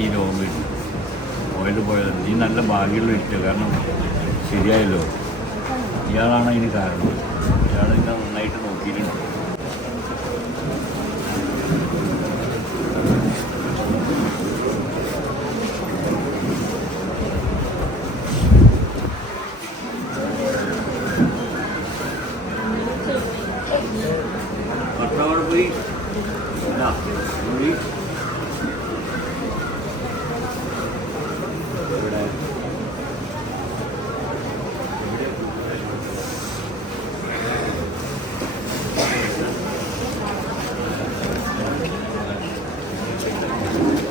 ഈ രോഗം ഓയിൽ പോയത് നീ നല്ല ഭാഗ്യമുള്ള വ്യക്തിയാണ് കാരണം ശരിയായല്ലോ. ഇയാളാണ് അതിന് കാരണം. ഇയാൾ എന്നെ നന്നായിട്ട് നോക്കിയിട്ടുണ്ട്. ഭർത്താവ് പോയി.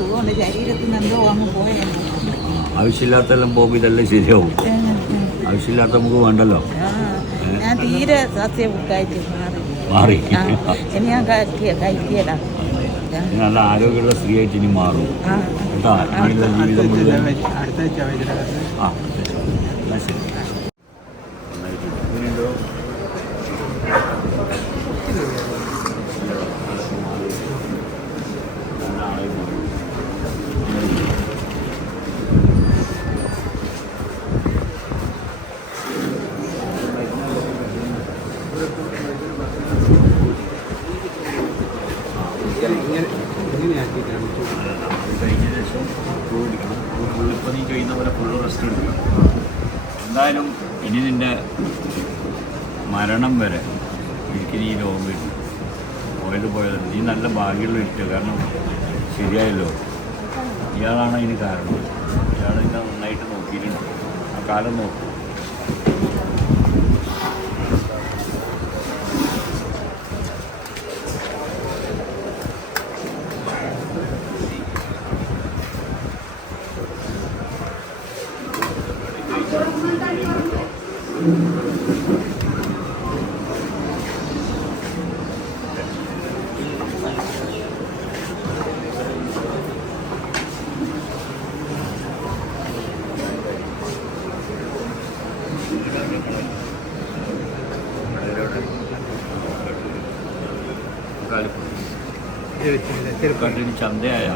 സുഖമുണ്ട്. ശരീരത്തിന് എന്തോ അങ്ങ് പോയെന്ന് ആവശ്യമില്ലാത്തെല്ലാം പോകും ഇതെല്ലാം ശരിയാവും. ആവശ്യമില്ലാത്ത നമുക്ക് വേണ്ടല്ലോ. ഞാൻ തീരെ സസ്യം കഴിച്ച് മാറി. മാറി ഞാൻ കഴിക്കല നല്ല ആരോഗ്യമുള്ള സ്ത്രീ ആയിട്ട് ഇനി മാറും. ആ. കേട്ടോ? ജീവിതം മുഴുവൻ. ആ. നീ എന്തായാലും ഇനി നിന്റെ മരണം വരെ എനിക്ക് ഈ ലോകം വരും പോയത് പോയത് നീ നല്ല ഭാഗ്യമുള്ള ഇട്ട് കാരണം ശരിയായല്ലോ. ഇയാളാണ് അതിന് കാരണം. ഇയാൾ നിന്നെ നന്നായിട്ട് നോക്കിയിട്ടുണ്ട്. ആ കാലം നോക്കും. കാലിപ്പം കണ്ടിന് ചന്തയായ